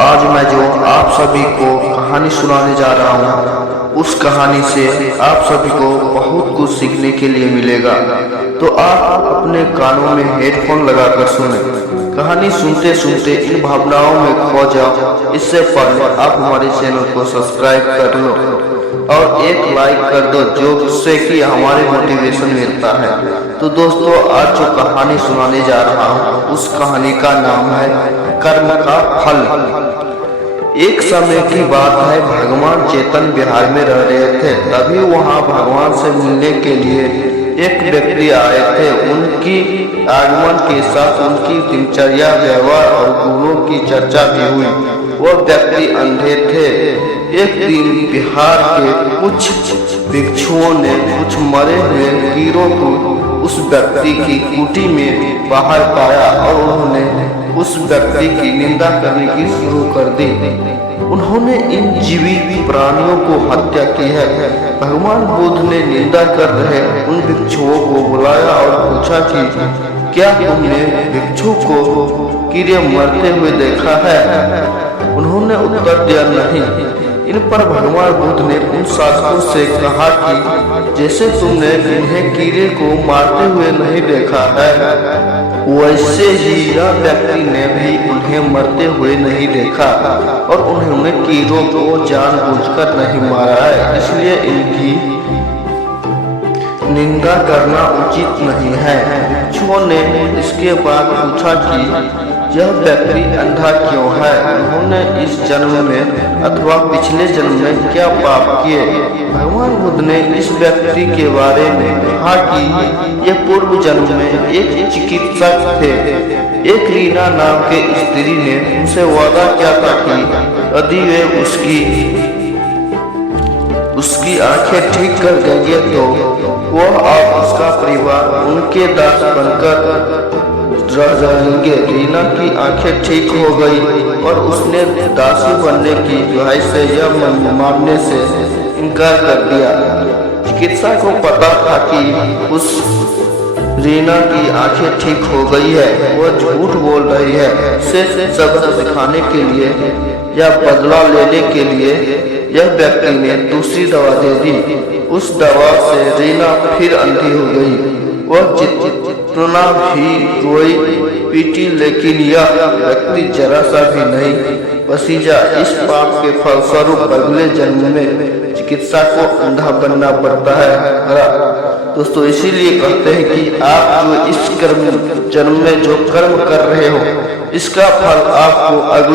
आज मैं जो आप सभी को कहानी सुनाने जा रहा हूँ, उस कहानी से आप सभी को बहुत कुछ सीखने के लिए मिलेगा। तो आप अपने कानों में हेडफोन लगाकर सुने। कहानी सुनते सुनते इन भावनाओं में खो जाओ। इससे पहले आप हमारे चैनल को सब्सक्राइब कर लो और एक लाइक कर दो, जिससे कि हमारे मोटिवेशन मिलता है। तो दोस्तों, आज जो कहानी सुनाने जा रहा हूँ, उस कहानी का नाम है कर्म का फल। एक समय की बात है, भगवान चेतन बिहार में रह रहे थे। तभी वहाँ भगवान से मिलने के लिए एक व्यक्ति आए थे। उनकी आगमन के साथ उनकी दिनचर्या, व्यवहार और गुणों की चर्चा भी हुई। वह व्यक्ति अंधे थे। एक दिन बिहार के कुछ भिक्षुओं ने कुछ मरे हुए कीड़ों को उस व्यक्ति की कुटी में बाहर पाया और उन्होंने उस व्यक्ति की निंदा करने की शुरू कर दी। उन्होंने इन जीवित प्राणियों को हत्या की है। भगवान बुद्ध ने निंदा कर रहे उन भिक्षुओं को बुलाया और पूछा कि क्या तुमने भिक्षु को कीड़े मरते हुए देखा है? उन्होंने उत्तर दिया, नहीं। इन पर भगवान बुद्ध ने उन साधुओं से कहा कि जैसे तुमने इन्हें कीड़े को मारते हुए नहीं देखा है, वैसे ही यह व्यक्ति ने भी उन्हें मरते हुए नहीं देखा और उन्होंने कीड़ों को जानबूझकर नहीं मारा है, इसलिए इनकी निंदा करना उचित नहीं है। भिक्षुओं ने इसके बाद पूछा कि यह व्यक्ति अंधा क्यों है? उन्होंने इस जन्म में अथवा पिछले जन्म में क्या पाप किए? भगवान बुद्ध ने इस व्यक्ति के बारे में कहा कि यह पूर्व जन्म में एक चिकित्सक थे। एक रीना नाम के स्त्री ने उनसे वादा किया था कि यदि वे उसकी आंखें ठीक कर देंगे तो वह और उसका परिवार उनके दास बनकर रह जाएंगे। रीना की आंखें ठीक हो गई और उसने दासी बनने की ख्वाहिश से यह मानने से इनकार कर दिया। चिकित्सा को पता था कि उस रीना की आंखें ठीक हो गई है, वह झूठ बोल रही है। उसे सबक सिखाने के लिए या बदला लेने के लिए यह व्यक्ति ने दूसरी दवा दे दी। उस दवा से रीना फिर अंधी हो गई। वह जितना भी रोई पीटी, लेकिन यह व्यक्ति जरा सा भी नहीं पसीजा। इस पाप के फलस्वरूप अगले जन्म में चिकित्सा को अंधा बनना पड़ता है। दोस्तों, इसीलिए कहते हैं कि आप जो इस जन्म में जो कर्म कर रहे हो, इसका फल आपको अगले